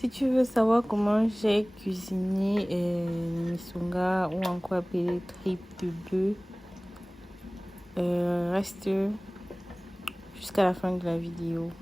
Si tu veux savoir comment j'ai cuisiné misonga ou encore appelé tripes de bœuf, reste jusqu'à la fin de la vidéo.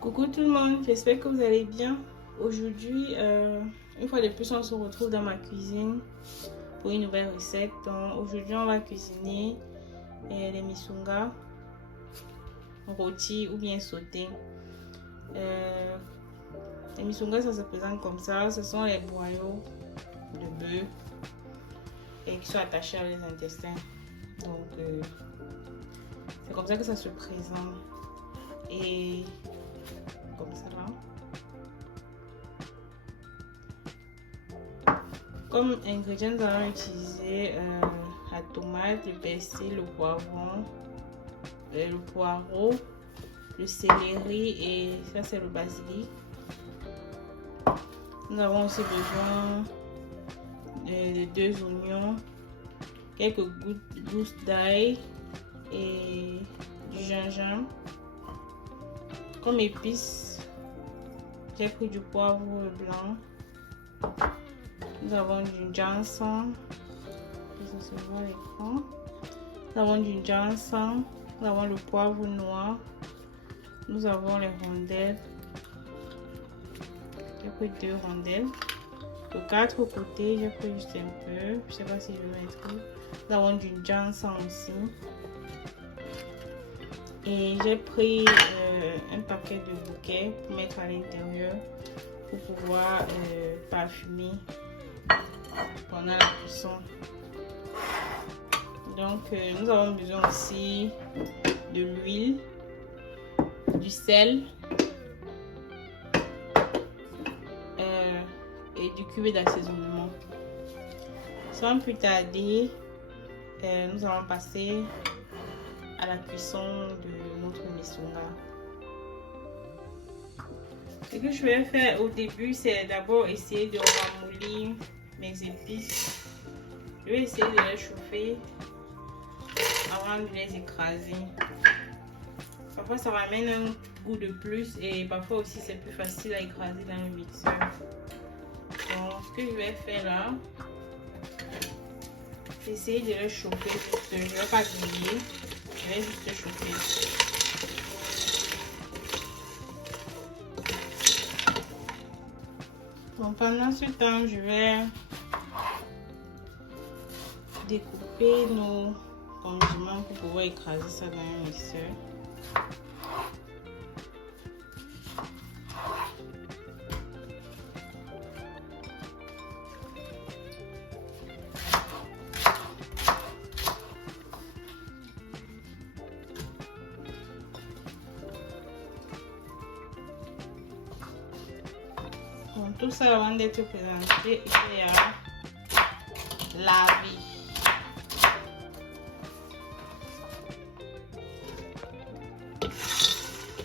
Coucou tout le monde, j'espère que vous allez bien. Aujourd'hui, une fois de plus, on se retrouve dans ma cuisine pour une nouvelle recette. Donc aujourd'hui, on va cuisiner les misonga rôtis ou bien sautés. Les misonga, ça se présente comme ça. Ce sont les boyaux de bœuf et qui sont attachés à les intestins. Donc c'est comme ça que ça se présente. Et comme ça là. Comme ingrédients, nous allons utiliser la tomate, le persil, le poivron, le poireau, le céleri et ça c'est le basilic. Nous avons aussi besoin de 2 oignons, quelques gousses d'ail et du gingembre. Comme épices, j'ai pris du poivre blanc. Nous avons du ginseng. Ça se voit à l'écran. Nous avons du ginseng. Nous avons le poivre noir. Nous avons les rondelles. J'ai pris 2 rondelles. De 4 côtés, j'ai pris juste un peu. Je ne sais pas si je vais mettre. Nous avons du ginseng aussi. Et j'ai pris un paquet de bouquets pour mettre à l'intérieur pour pouvoir parfumer pendant la cuisson. Donc nous avons besoin aussi de l'huile, du sel et du cube d'assaisonnement. Sans plus tarder, nous allons passer à la cuisson de notre misonga. Ce que je vais faire au début, c'est d'abord essayer de ramollir mes épices. Je vais essayer de les chauffer avant de les écraser. Parfois ça ramène un goût de plus et parfois aussi c'est plus facile à écraser dans le mixeur. Donc ce que je vais faire là, c'est essayer de les chauffer juste. Je ne vais pas griller. Je vais juste chauffer. Bon, pendant ce temps, je vais découper nos condiments pour pouvoir écraser ça dans un mixeur. Bon, tout ça avant d'être présenté, il y a laver.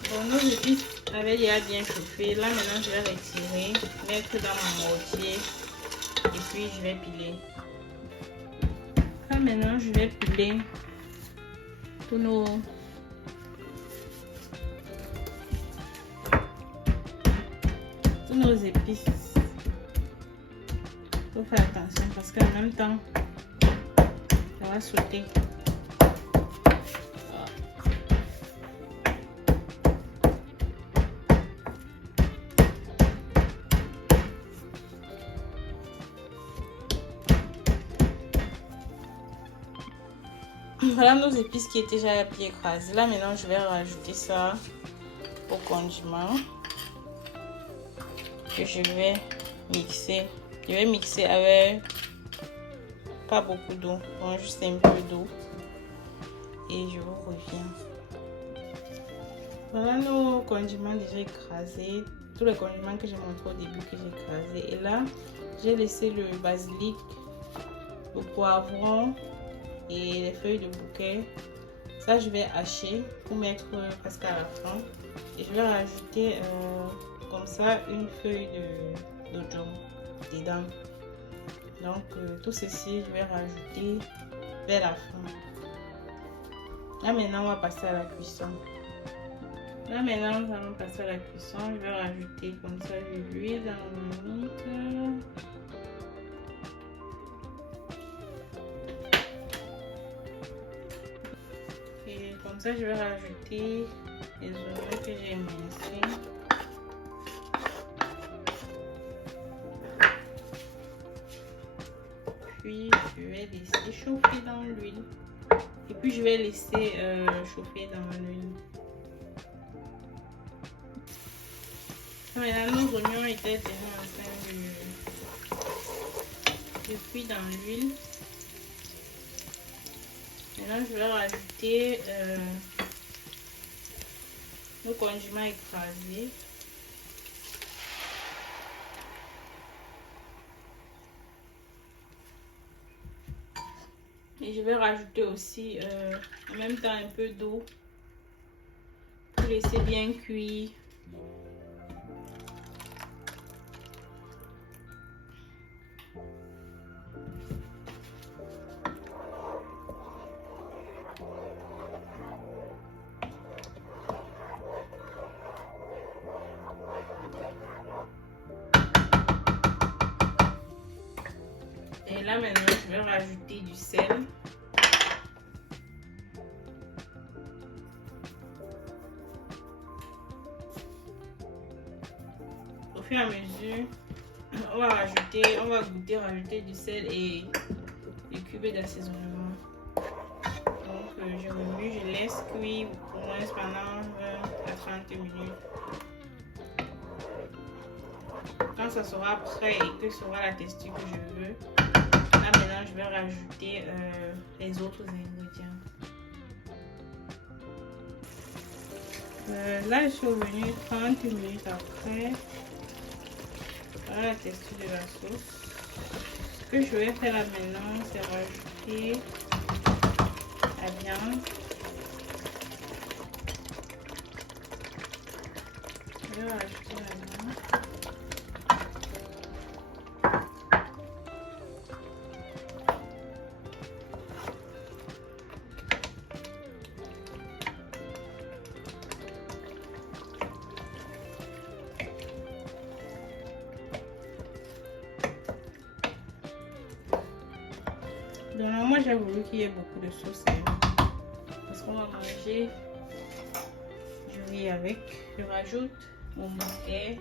Bon, nos épices avaient déjà bien chauffé. Là maintenant je vais retirer, mettre dans mon mortier et puis je vais piler. Là maintenant je vais piler tous nos épices. Il faut faire attention parce qu'en même temps ça va sauter. Voilà nos épices qui étaient déjà bien écrasées. Là maintenant je vais rajouter ça au condiment que je vais mixer. Je vais mixer avec pas beaucoup d'eau, donc juste un peu d'eau et je vous reviens. Voilà nos condiments déjà écrasés, tous les condiments que j'ai montré au début que j'ai écrasés. Et là j'ai laissé le basilic, le poivron et les feuilles de bouquet. Ça, je vais hacher pour mettre presque à la fin. Et je vais rajouter comme ça une feuille de jambon dedans. Donc, tout ceci, je vais rajouter vers la fin. Là, maintenant, on va passer à la cuisson. Là, maintenant, nous allons passer à la cuisson. Je vais rajouter comme ça de l'huile dans mon minute. Et comme ça, je vais rajouter les oignons que j'ai émincés. Puis, je vais laisser chauffer dans l'huile. Et puis, je vais laisser chauffer dans l'huile. Maintenant, nos oignons étaient déjà en train de cuire dans l'huile. Maintenant, je vais rajouter nos condiments écrasés. Et je vais rajouter aussi en même temps un peu d'eau pour laisser bien cuire. Et là maintenant, je vais rajouter du sel. Au fur et à mesure, on va goûter, rajouter du sel et des cubes d'assaisonnement. Donc je remue, je laisse cuire au moins pendant 20 à 30 minutes. Quand ça sera prêt et que ce sera la texture que je veux, là maintenant je vais rajouter les autres ingrédients. Là je suis revenue 30 minutes après. Voilà la texture de la sauce. Ce que je vais faire là maintenant, c'est rajouter la viande. Je vais rajouter la viande. Donc moi j'ai voulu qu'il y ait beaucoup de sauce parce qu'on va manger du riz avec. Je rajoute mon bouquet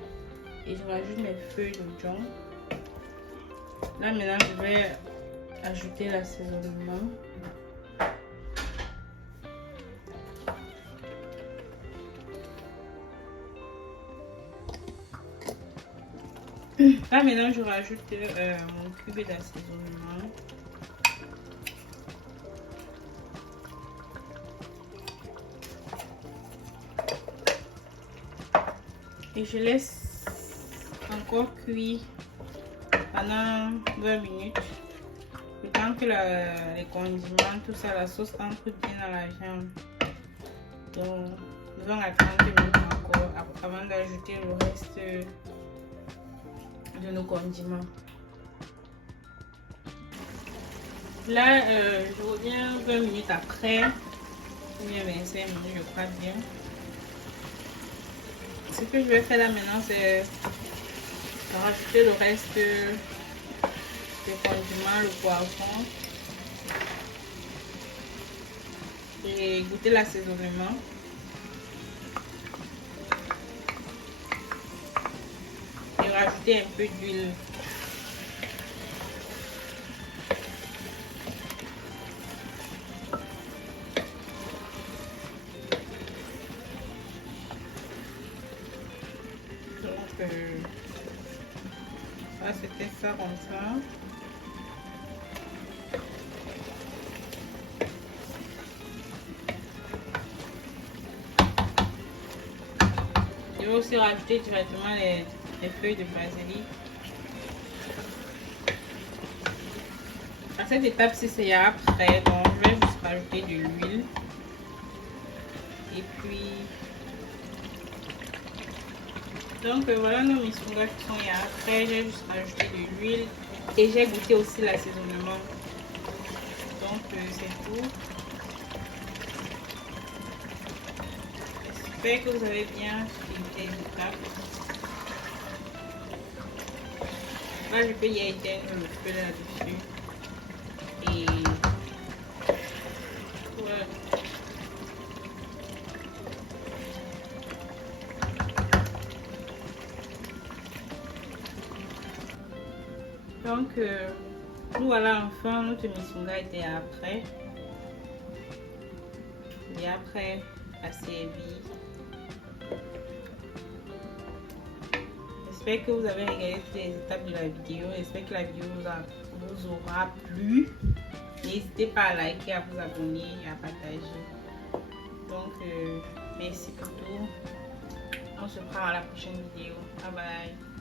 et je rajoute mes feuilles de jambon. Là maintenant je vais ajouter l'assaisonnement. Là maintenant je rajoute mon cube d'assaisonnement. Et je laisse encore cuire pendant 20 minutes. Le temps que les condiments, tout ça, la sauce entre bien dans la viande. Donc, nous allons attendre 30 minutes encore avant d'ajouter le reste de nos condiments. Là, je reviens 20 minutes après, ou bien 25 minutes, je crois bien. Ce que je vais faire là maintenant, c'est rajouter le reste des condiments, le poivron, et goûter l'assaisonnement. Et rajouter un peu d'huile. Là c'était ça comme ça. Je vais aussi rajouter directement les feuilles de basilic. À cette étape ci c'est après, donc je vais juste l'huile. Et puis, donc voilà nos missunga qui sont après. J'ai juste rajouté de l'huile et j'ai goûté aussi l'assaisonnement. Donc c'est tout. J'espère que vous avez bien suivi les étapes. Là je peux y éteindre le feu là-dessus. Et voilà. Donc nous voilà enfin, notre missunga était après. Et après à servir. J'espère que vous avez regardé toutes les étapes de la vidéo. J'espère que la vidéo vous aura plu. N'hésitez pas à liker, à vous abonner et à partager. Donc merci pour tout. On se prend à la prochaine vidéo. Bye bye.